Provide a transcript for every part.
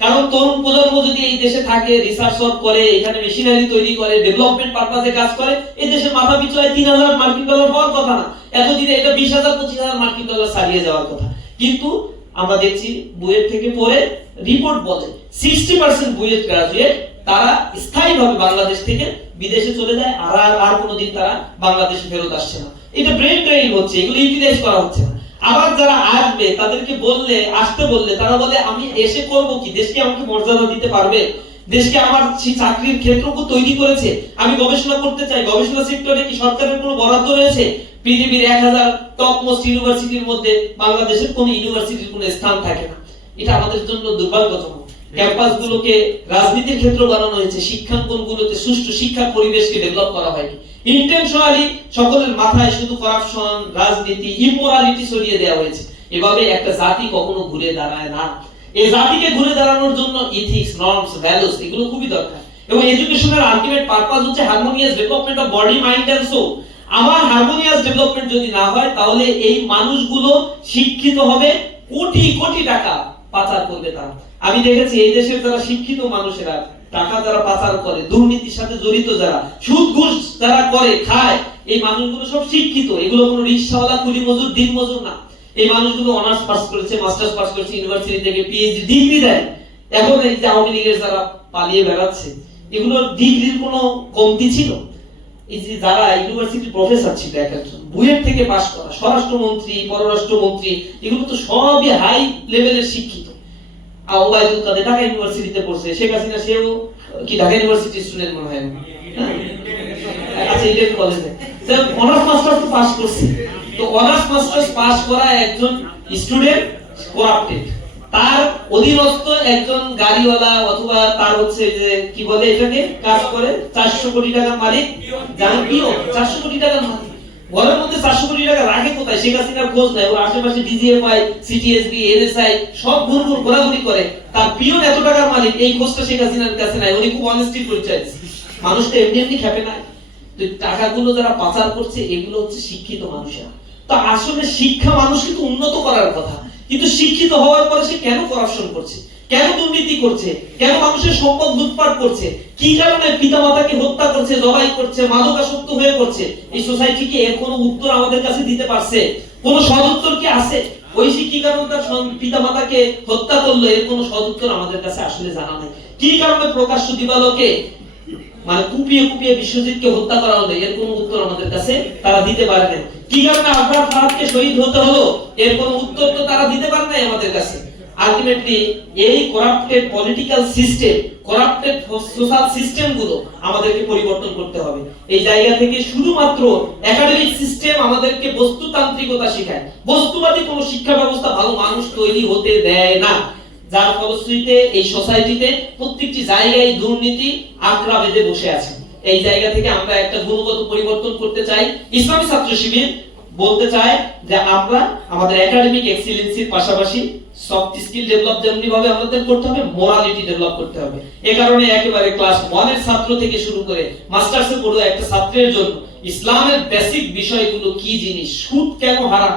কারণ তরুণ প্রজন্ম যদি এই দেশে থাকে রিসার্চ করে, এখানে মেশিনারি তৈরি করে ডেভেলপমেন্ট পারপাসে কাজ করে, এই দেশের মাথা পিছু হয় তিন হাজার মার্কিন ডলার হওয়ার কথা না। এতদিনে এটা বিশ হাজার, পঁচিশ হাজার মার্কিন ডলার ছাড়িয়ে যাওয়ার কথা। কিন্তু আমরা দেখছি বুয়েট থেকে পড়ে রিপোর্ট বলে সিক্সটি পার্সেন্ট বুয়েট গ্রাজুয়েট তারা স্থায়ীভাবে বাংলাদেশ থেকে বিদেশে চলে যায়, আর আর আর কোনোদিন তারা বাংলাদেশে ফেরত আসছে না। এটা ব্রেন ট্রেনিং হচ্ছে, এগুলো ইউটিলাইজ করা হচ্ছে না। আবার যারা আসবে, তাদেরকে বললে, আসতে বললে, তারা বলে, আমি এসে করব কি? দেশকে আমাকে মর্যাদা দিতে পারবে? দেশকে আমার চাকরির ক্ষেত্রকে তৈরি করেছে? আমি গবেষণা করতে চাই। গবেষণা সেক্টরে কি সরকারের কোনো বরাদ্দ রয়েছে? পৃথিবীর এক হাজার টপ মোস্ট ইউনিভার্সিটির মধ্যে বাংলাদেশের কোনো ইউনিভার্সিটির কোনো স্থান থাকে না। এটা আমাদের জন্য দুর্ভাগ্যজনক। ক্যাম্পাস গুলোকে রাজনীতির ক্ষেত্র বানানো হয়েছে শিক্ষাঙ্গন গুলোতে সুষ্ঠু শিক্ষা পরিবেশকে ডেভেলপ করা হয়নি। ইন্টেনশনালি সকলের মাথায় শুধু করাপশন রাজনীতি ইমোরালিটি ছড়িয়ে দেওয়া হয়েছে। এভাবে একটা জাতি কখনো ঘুরে দাঁড়ায় না। এই জাতিকে ঘুরে দাঁড়ানোর জন্য ইথিক্স নর্মস ভ্যালুস এগুলো খুবই দরকার। এবং এডুকেশনের আলটিমেট পারপাস হচ্ছে harmonious development of body mind and soul আমার হারমোনিয়াস ডেভেলপমেন্ট যদি না হয়, তাহলে এই মানুষগুলো শিক্ষিত হবে কোটি কোটি টাকা। পাচার করবে তারা। আমি দেখেছি এই দেশের যারা শিক্ষিত মানুষেরা, টাকা যারা পাচার করে, দুর্নীতির সাথে জড়িত যারা সুদ ঘুষ যারা করে, খায়, এই মানুষগুলো সব শিক্ষিত। এগুলো কোনো রিক্সাওয়ালা কুলি মজুর দিন মজুর না। এই মানুষগুলো অনার্স পাস করেছে, মাস্টার্স পাস করেছে, ইউনিভার্সিটি থেকে পিএইচডি ডিগ্রি দেয়। এখন এই যে আওয়ামী লীগের যারা পালিয়ে বেড়াচ্ছে, এগুলোর ডিগ্রির কোনো কমতি ছিল? এই যে যারা ইউনিভার্সিটি প্রফেসর ছিল এক একজন, বুয়েট থেকে পাশ করা, স্বরাষ্ট্রমন্ত্রী, পররাষ্ট্রমন্ত্রী, এগুলো তো সবই হাই লেভেলের শিক্ষিত। ওবায়দুল কাদের ঢাকা ইউনিভার্সিটিতে পড়ছে, শেখ হাসিনা সেও কি ঢাকা ইউনিভার্সিটি স্টুডেন্ট মনে হয়? হ্যাঁ? আচ্ছা কলেজে অনার্স মাস্টার্স তো পাস করছে। তো অনার্স মাস্টার্স পাস করা একজন স্টুডেন্ট করাপ্টেড তার অধীনস্থ একজন গাড়িওয়ালা অথবা তার হচ্ছে যে, কি বলে এটাকে? কাজ করে। চারশো কোটি টাকার মালিক। প্রিয় চারশো কোটি মালিক। ঘরের মধ্যে চারশো কোটি টাকা রাখে কোথায়? শেখ হাসিনার খোঁজ ওর আশেপাশে ডিজিএফআই সিটিএসবি এনএসআই সব ঘুর ঘুর ঘোরাঘুরি করে। তার পিয়ন এত টাকার মালিক, এই খোঁজটা শেখ হাসিনার কাছে নাই। উনি খুব অনেস্টি পরিচয় মানুষ তো এমনি এমনি খেপে নাই। তো টাকাগুলো যারা পাচার করছে, এগুলো হচ্ছে শিক্ষিত মানুষেরা। তো আসলে শিক্ষা মানুষকে তো উন্নত করার কথা। কিন্তু শিক্ষিত হওয়ার পরে সে কেন করাপশন করছে? কেন দুর্নীতি করছে? কেন মানুষের সম্পদ লুটপাট করছে? কি কারণে পিতামাতাকে হত্যা করছে, জবাই করছে, মাদকাসক্ত হয়ে করছে এই সোসাইটি কি এর কোনো উত্তর আমাদের কাছে দিতে পারছে? কোনো সদুত্তর কি আছে? ওই সে কি কারণে তার পিতামাতাকে হত্যা করল? এর কোনো সদুত্তর আমাদের কাছে আসলে জানা নেই। কি কারণে প্রকাশ্য দিবালোকে মানে কুপিয়ে কুপিয়ে বিশ্বজিৎকে হত্যা করা হলো? এর কোনো উত্তর আমাদের কাছে তারা দিতে পারে না কি কারণে আফরাদ ফাহাদকে শহীদ হতে হলো? এর উত্তর তো তারা দিতে পারে নাই আমাদের কাছে। আলটিমেটলি এই corrupted political system corrupted social সিস্টেমগুলো আমাদেরকে পরিবর্তন করতে হবে। এই জায়গা থেকে শুধুমাত্র একাডেমিক সিস্টেম আমাদেরকে বস্তুতান্ত্রিকতা শেখায়। বস্তুবাদী কোনো শিক্ষা ব্যবস্থা ভালো মানুষ তৈরি হতে দেয় না। যার ফলশ্রুতিতে এই সোসাইটিতে প্রত্যেকটি জায়গায় দুর্নীতি আঁকড়া বেঁধে বসে আছে। এই জায়গা থেকে আমরা একটা গুণগত পরিবর্তন করতে চাই। ইসলামী ছাত্র শিবির বলতে চায় যে আমরা আমাদের একাডেমিক এক্সিলেন্সির পাশাপাশি সফট স্কিল ডেভেলপ যেমনি ভাবে আমাদের করতে হবে মোরালিটি ডেভেলপ করতে হবে। এ কারণে একেবারে ক্লাস ওয়ানের ছাত্র থেকে শুরু করে মাস্টার্সে পড়ুয়া একটা ছাত্রের জন্য ইসলামের বেসিক বিষয়গুলো কি জিনিস, সুদ কেন হারাম,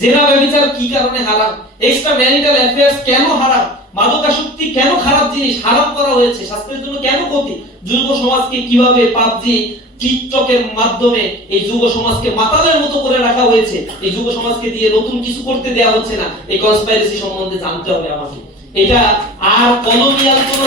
জেনা ব্যভিচার কি কারণে হারাম এক্সট্রা ম্যারিটাল অ্যাফেয়ার্স কেন হারাম মাদকাসক্তি কেন খারাপ জিনিস হারাম করা হয়েছে? স্বাস্থ্যের জন্য কেন ক্ষতি? যুব সমাজকে কীভাবে পাবজি টিকটকের মাধ্যমে এই যুব সমাজকে মাতালের মতো করে রাখা হয়েছে? এই যুব সমাজকে দিয়ে নতুন কিছু করতে দেওয়া হচ্ছে না। এই কনস্পাইরেসি সম্বন্ধে জানতে হবে আমাকে। এটা আর কলোনিয়াল কোনো